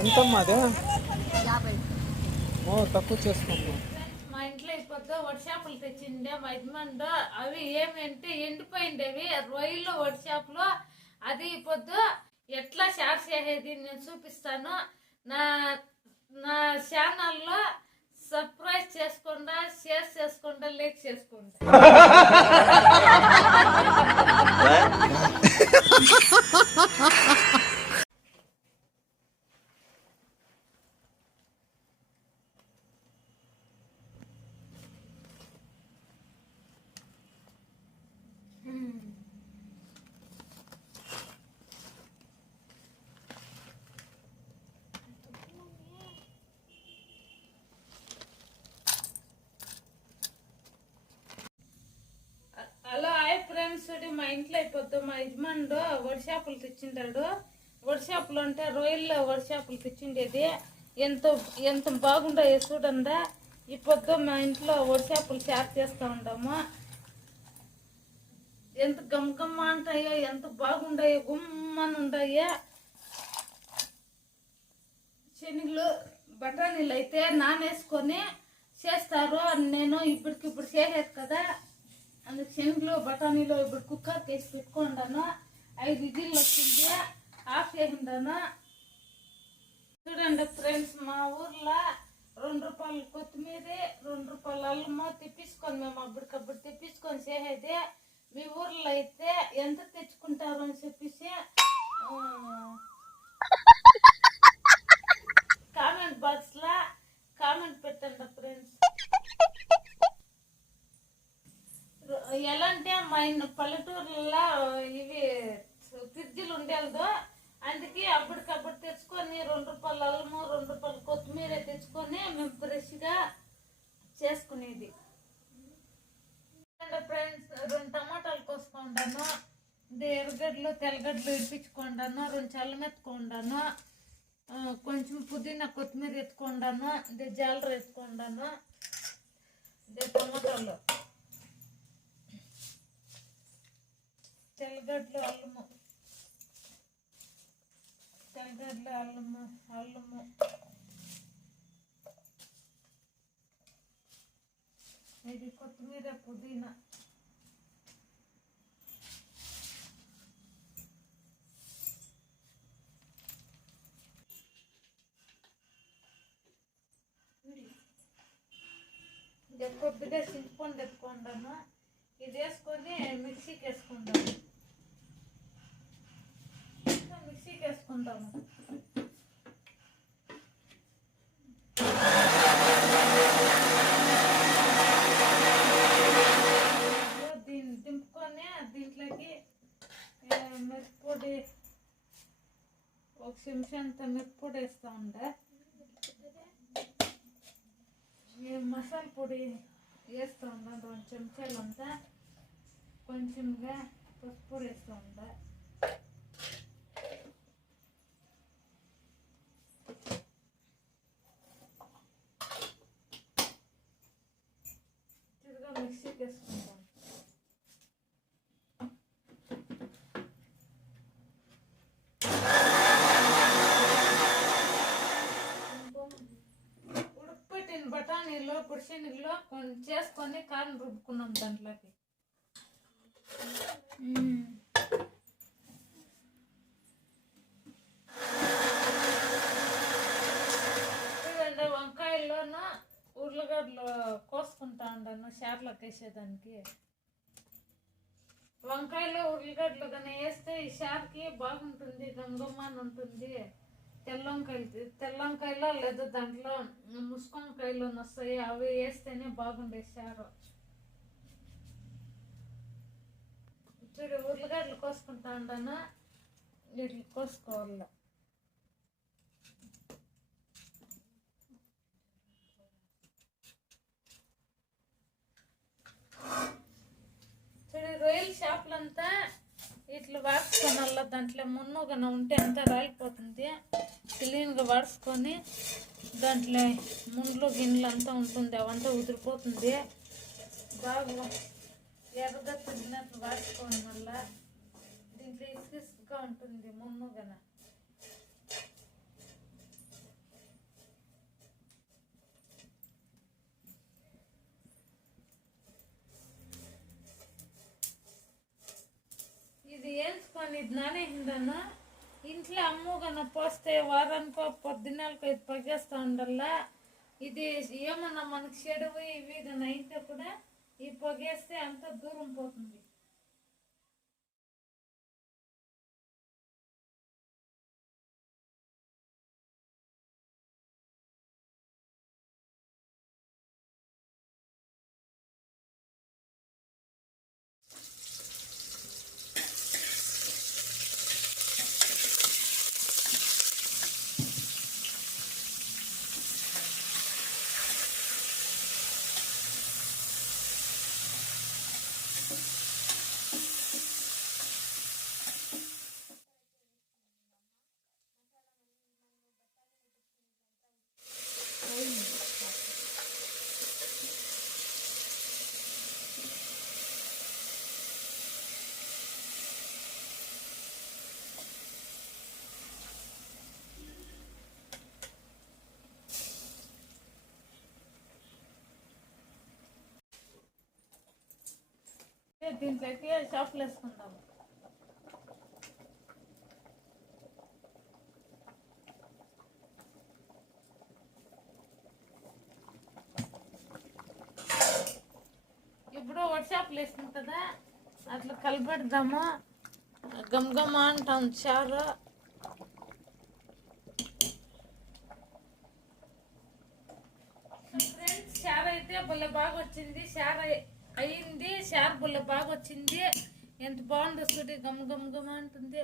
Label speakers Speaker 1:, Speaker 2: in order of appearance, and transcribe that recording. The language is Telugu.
Speaker 1: ఎంతమ్మా అదే ఓ తక్కువ చేసుకుంటాం
Speaker 2: మా ఇంట్లో ఇప్పుడు వడి చేపలు తెచ్చిండే మా యజమానుడు అవి ఏమంటే ఎండిపోయిండేవి రొయ్యలు వడి చేపలు అది పొద్దు ఎట్లా షేర్ చేసేది నేను చూపిస్తాను నా నా ఛానల్లో సబ్స్క్రైబ్ చేసుకుండా షేర్ చేసుకుండా లైక్ చేసుకోండి హలో హాయ్ ఫ్రెండ్స్ మా ఇంట్లో అయిపోద్దు. మా యజమానుడు వడి తెచ్చింటాడు. తెచ్చిండాడు అంటే రొయ్యల్లో వడి తెచ్చిండేది. ఎంత ఎంత బాగుండాయో చూడండా. ఈ పొద్దు మా ఇంట్లో వడి షేర్ చేస్తూ ఉంటాము. ఎంత గమ్గమ్మ అంటాయో ఎంత బాగుండాయో గుమ్మని ఉన్నాయో శనగలు బఠానీలు అయితే నానేసుకొని చేస్తారు. నేను ఇప్పటికిప్పుడు చేయలేదు కదా. అందుకు శనగలు బఠానీలు ఇప్పుడు కుక్కర్ వేసి పెట్టుకుంటాను ఐదు ఇడ్లీలు వచ్చింది ఆఫ్ చేసిండాను చూడండి ఫ్రెండ్స్ మా ఊర్లో రెండు రూపాయలు కొత్తిమీర రెండు రూపాయలు అల్లము తెప్పించుకొని మేము అప్పటికప్పుడు తెప్పించుకొని చేసేది. మీ ఊర్లో అయితే ఎంత తెచ్చుకుంటారు అని చెప్పేసి ఆయన పల్లెటూరులో పల్లెటూర్లలో ఇవి ఫ్రిడ్జ్లు ఉండేదో అందుకే అప్పటికప్పుడు తెచ్చుకొని రెండు రూపాయలు అల్లము రెండు రూపాయలు కొత్తిమీర తెచ్చుకొని మేము ఫ్రెష్గా చేసుకునేది. ఫ్రెండ్స్ రెండు టమాటాలు కోసుకుంటాను ఇది ఎర్రగడ్డలు తెల్లగడ్డలు ఇప్పించుకుంటాను రెండు చల్లమెత్తుకుంటాను కొంచెం పుదీనా కొత్తిమీర ఎత్తుకుంటాను ఇది జాలర ఎత్తుకుంటాను టమాటాలు. తెల్లగడ్డలు అల్లము. తెల్లగడ్డలు అల్లము అల్లము. ఇది కొత్తిమీర పుదీనా. ఇది కొద్దిగా చింతపండు ఎత్తుకుంటాను. ఇది వేసుకొని మిక్సీకి వేసుకుంటాను. మిక్సీకి దీన్ని దింపుకొని దీంట్లోకి మిరప్పొడి ఒక చెంచా మిరప్పొడి వేస్తా ఉండే మసాల మసాలా పొడి వేస్తూ ఉండే రెండు చెంచాలు అంతా కొంచెంగా పసుపు వేస్తూ ఉందా మిక్సీకి వేసుకుంటాం ఉడకపెట్టిన బఠానీలో పురుషనిలో కొంచెం చేసుకొని కారం రుబ్బుకున్నాం దాంట్లోకి. వంకాయల్లోనూ ఉర్లగడ్డలు కోసుకుంటా ఉంటాను షార్లకు వేసేదానికి. వంకాయలో ఉర్లగడ్డలు కానీ వేస్తే ఈ షార్కి బాగుంటుంది గంగమ్మని ఉంటుంది. తెల్ల వంకాయలు తెల్ల వంకాయలో లేదా దాంట్లో ముసుకొంకాయలు వస్తాయి అవి వేస్తేనే బాగుండే షారు. చూడు ఉర్లగడ్డలు కోసుకుంటా ఉంటాను వీటిని కోసుకోవాలి చూడు అంతా ఇట్లా ఇట్లా వాడుకోనాల దాంట్లో మున్నుగా ఉంటే అంతా రాలిపోతుంది. క్లీన్గా వాడుకొని దాంట్లో ముండ్లు గిన్నెలు అంతా ఉంటుంది అవంతా ఉదిరిపోతుంది. బాగా ఎర్రగా తిన్నట్లు వాడుకోవడం వల్ల దీంట్లో ఇసుక ఇసుకగా ఉంటుంది మున్నుగన. ఇది ఇంట్లో అమ్ముగా పోస్తే వారానికో పొద్దున్నెలకు ఇది పగేస్తూ ఉండల్లా ఇది ఏమన్నా మనకి చెడు ఇవి ఇది అయితే కూడా ఈ పొగేస్తే అంత దూరం పోతుంది. దీంట్లోకి షాపులు వేసుకుందాం. ఇప్పుడు వర్షాపులు వేస్తుంది కదా అట్లా కలిపెడదాము. గమ్ అంటాం చారు. ఫ్రెండ్స్ షార్ అయితే భలే బాగా వచ్చింది. షార్ అయింది షార్ బాగా వచ్చింది ఎంత బాగుందో చూడు గమ్ గమ్ గమ్ అంటుంది.